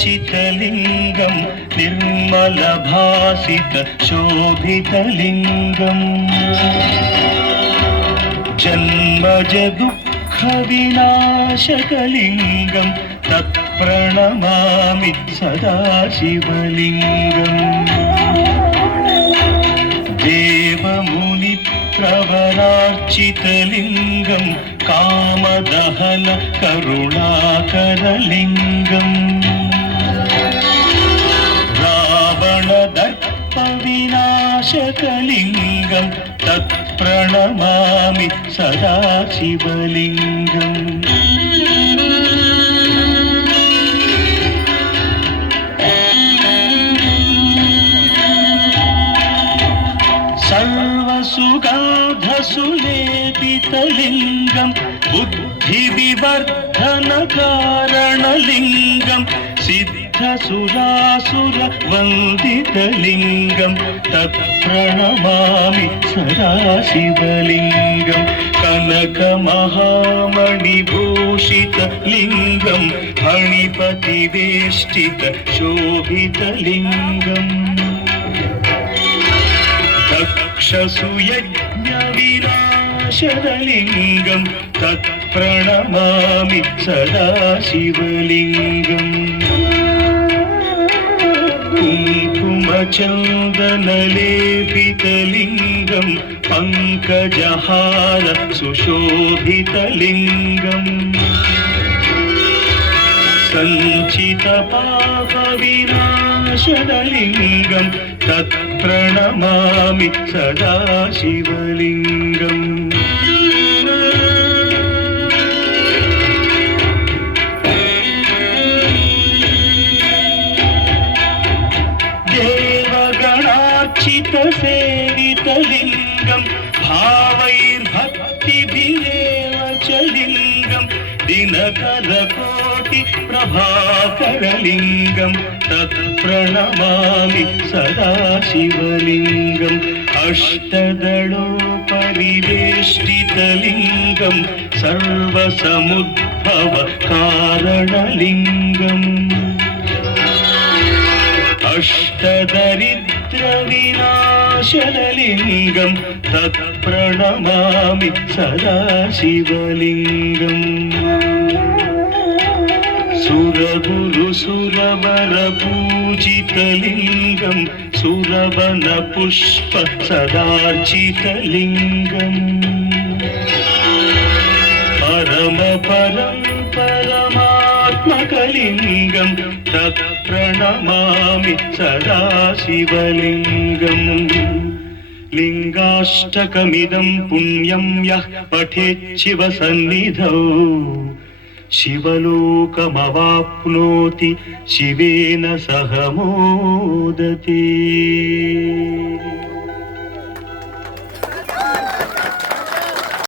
अर्चितलिङ्गं निर्मलभासित शोभितलिङ्गम् जन्मज दुःखविनाशकलिङ्गं तत्प्रणमामि सदा शिवलिङ्गम् देवमुनिप्रवरार्चितलिङ्गं कामदहन करुणाकरलिङ्गम् रावणदर्पविनाशकलिङ्गं तत्प्रणमामि सदा शिवलिङ्गम् सर्वसुगन्धसुलेपितलिङ्गं बुद्धिविवर्धनकारणलिङ्गं सिद्धसुरासुरवन्दितलिङ्गं तत्प्रणमामि सदा शिवलिङ्गं कनकमहामणिभूषितलिङ्गं फणिपतिवेष्टित शोभितलिङ्गम् दक्षसुयज्ञविनाशनलिङ्गं तत्प्रणमामि सदा शिवलिङ्गम् कुङ्कुमचन्दनलेपितलिङ्गं पङ्कजहार सुशोभितलिङ्गम् सञ्चितपापविनाशनलिङ्गं तत्प्रणमामि सदा शिवलिङ्गम् देवगणार्चितसेवितलिङ्गं भावैर्भक्तिभिरेव च लिङ्गं दिनकरकोटिप्रभाकरलिङ्गं तत्प्रणमामि सदा शिवलिङ्गम् अष्टदलोपरिवेष्टितलिङ्गं सर्वसमुद्भवकारणलिङ्गम् अष्टदरिद्रविनाशनलिङ्गं तत्प्रणमामि सदा शिवलिङ्गम् सुरगुरुसुरवरपूजितलिङ्गं सुरवनपुष्प सदार्चितलिङ्गम् परमात्मकलिङ्गं तत्प्रणमामि सदा शिवलिङ्गम् लिङ्गाष्टकमिदं पुण्यं यः पठेत् शिवसन्निधौ शिवलोकमवाप्नोति शिवेन सह मोदते।